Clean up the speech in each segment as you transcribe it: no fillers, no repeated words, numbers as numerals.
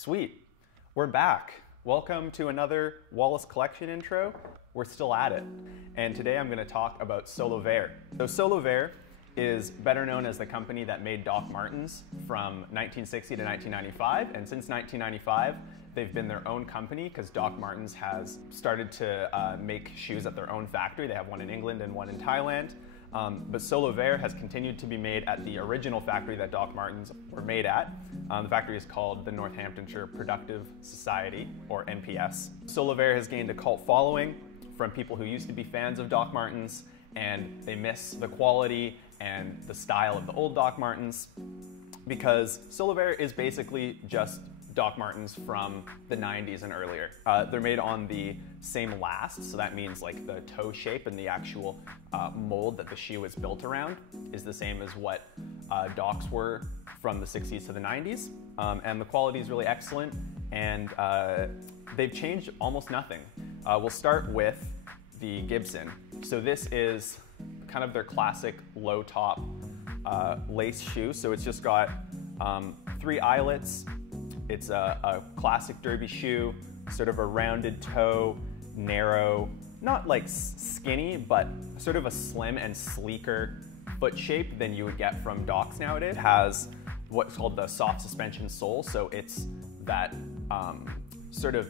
Sweet, we're back. Welcome to another Wallace collection intro. We're still at it. And today I'm gonna talk about Solovair. So Solovair is better known as the company that made Doc Martens from 1960 to 1995. And since 1995, they've been their own company because Doc Martens has started to make shoes at their own factory. They have one in England and one in Thailand. But Solovair has continued to be made at the original factory that Doc Martens were made at. The factory is called the Northamptonshire Productive Society, or NPS. Solovair has gained a cult following from people who used to be fans of Doc Martens, and they miss the quality and the style of the old Doc Martens, because Solovair is basically just Doc Martens from the 90s and earlier. They're made on the same last, so that means like the toe shape and the actual mold that the shoe is built around is the same as what Docs were from the 60s to the 90s. And the quality is really excellent, and they've changed almost nothing. We'll start with the Gibson. So this is kind of their classic low top lace shoe. So it's just got 3 eyelets. It's a classic derby shoe, sort of a rounded toe, narrow, not like skinny, but sort of a slim and sleeker foot shape than you would get from Docs nowadays. It has what's called the soft suspension sole, so it's that sort of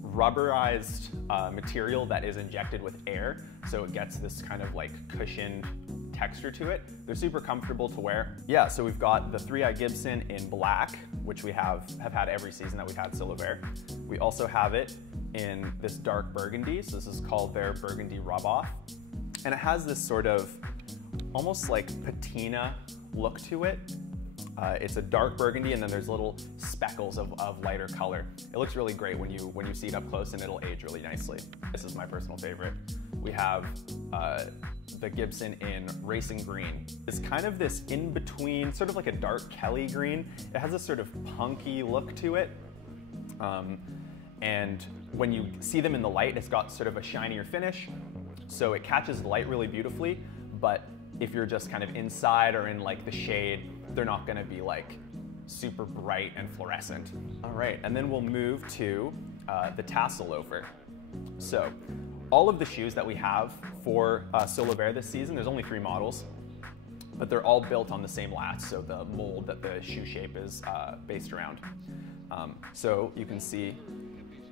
rubberized material that is injected with air, so it gets this kind of like cushioned texture to it. They're super comfortable to wear. Yeah, so we've got the Eye Gibson in black, which we have had every season that we've had Solovair. We also have it in this dark burgundy, so this is called their burgundy rub-off. And it has this sort of almost like patina look to it. It's a dark burgundy, and then there's little speckles of lighter color. It looks really great when you see it up close, and it'll age really nicely. This is my personal favorite. We have the Gibson in racing green. It's kind of this in-between, sort of like a dark Kelly green. It has this sort of punky look to it. And when you see them in the light, it's got sort of a shinier finish, so it catches the light really beautifully. But if you're just kind of inside or in like the shade, they're not gonna be like super bright and fluorescent. All right, and then we'll move to the Tassel Loafer. So all of the shoes that we have for Solovair this season, there's only 3 models, but they're all built on the same latch, so the mold that the shoe shape is based around. So you can see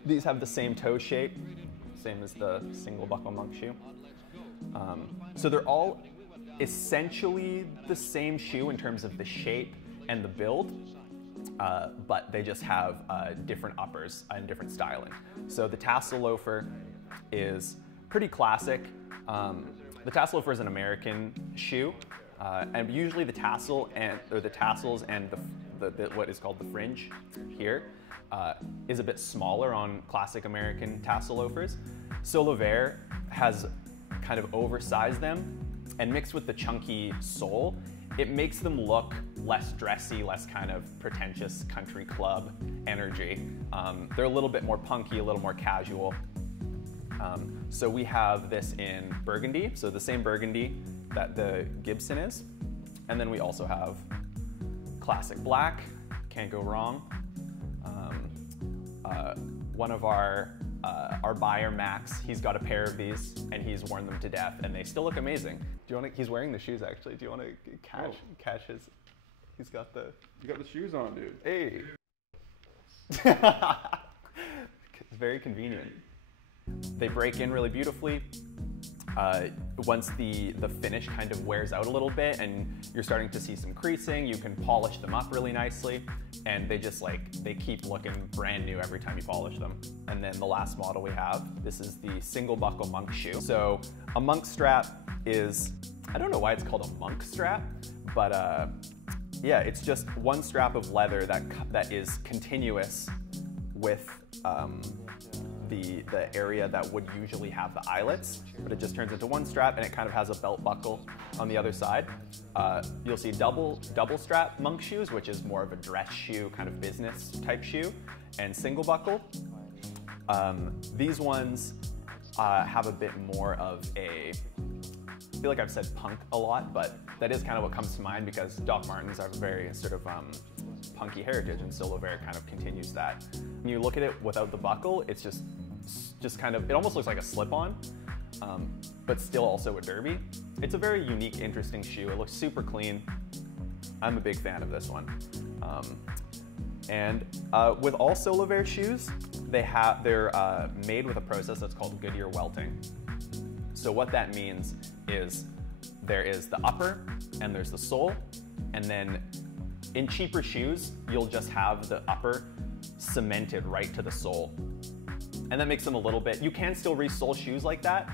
these have the same toe shape, same as the single buckle monk shoe. So they're all essentially the same shoe in terms of the shape and the build, but they just have different uppers and different styling. So the Tassel Loafer is pretty classic. The Tassel Loafer is an American shoe, and usually the tassel or the tassels and the what is called the fringe here is a bit smaller on classic American Tassel Loafers. Solovair has kind of oversized them, and mixed with the chunky sole, it makes them look less dressy, less kind of pretentious country club energy. They're a little bit more punky, a little more casual. So we have this in burgundy, so the same burgundy that the Gibson is. And then we also have classic black, can't go wrong. One of our buyer, Max, he's got a pair of these and he's worn them to death, and they still look amazing. Do you want to, he's wearing the shoes actually. Do you want to catch his, he's got the... You got the shoes on, dude. Hey. It's very convenient. They break in really beautifully. Once the finish kind of wears out a little bit and you're starting to see some creasing, you can polish them up really nicely, and they just they keep looking brand new every time you polish them. And then the last model we have, this is the single buckle monk shoe. So a monk strap is, I don't know why it's called a monk strap, but yeah, it's just one strap of leather that is continuous with the area that would usually have the eyelets, but it just turns into one strap, and it kind of has a belt buckle on the other side. You'll see double strap monk shoes, which is more of a dress shoe, kind of business type shoe, and single buckle. These ones have a bit more of a feel like I've said punk a lot, but that is kind of what comes to mind because Doc Martens are very sort of punky heritage, and Solovair kind of continues that. When you look at it without the buckle, it's just kind of, it almost looks like a slip-on, but still also a derby. It's a very unique, interesting shoe. It looks super clean. I'm a big fan of this one. With all Solovair shoes, they're made with a process that's called Goodyear Welting. So what that means is there is the upper and there's the sole, and then in cheaper shoes, you'll just have the upper cemented right to the sole. And that makes them a little bit, you can still re-sole shoes like that,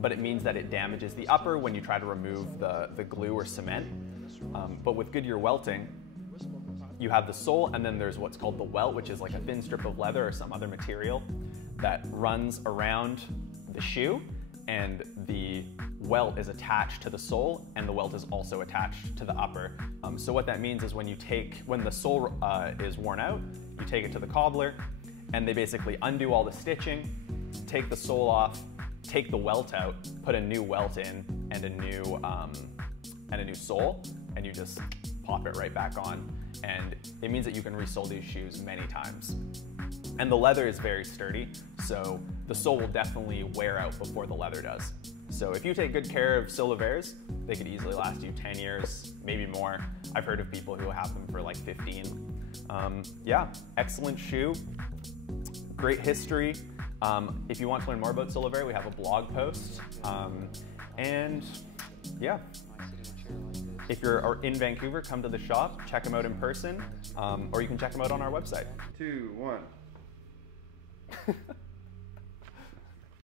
but it means that it damages the upper when you try to remove the glue or cement. But with Goodyear Welting, you have the sole, and then there's what's called the welt, which is like a thin strip of leather or some other material that runs around the shoe, and the welt is attached to the sole, and the welt is also attached to the upper. So what that means is when the sole is worn out, you take it to the cobbler, and they basically undo all the stitching, take the sole off, take the welt out, put a new welt in, and a new sole, and you just pop it right back on. And it means that you can re-sole these shoes many times. And the leather is very sturdy, so the sole will definitely wear out before the leather does. So if you take good care of Solovairs, they could easily last you 10 years, maybe more. I've heard of people who have them for like 15. Yeah, excellent shoe, great history. If you want to learn more about Solovair, we have a blog post. And yeah, if you're in Vancouver, come to the shop, check them out in person, or you can check them out on our website. 2, 1.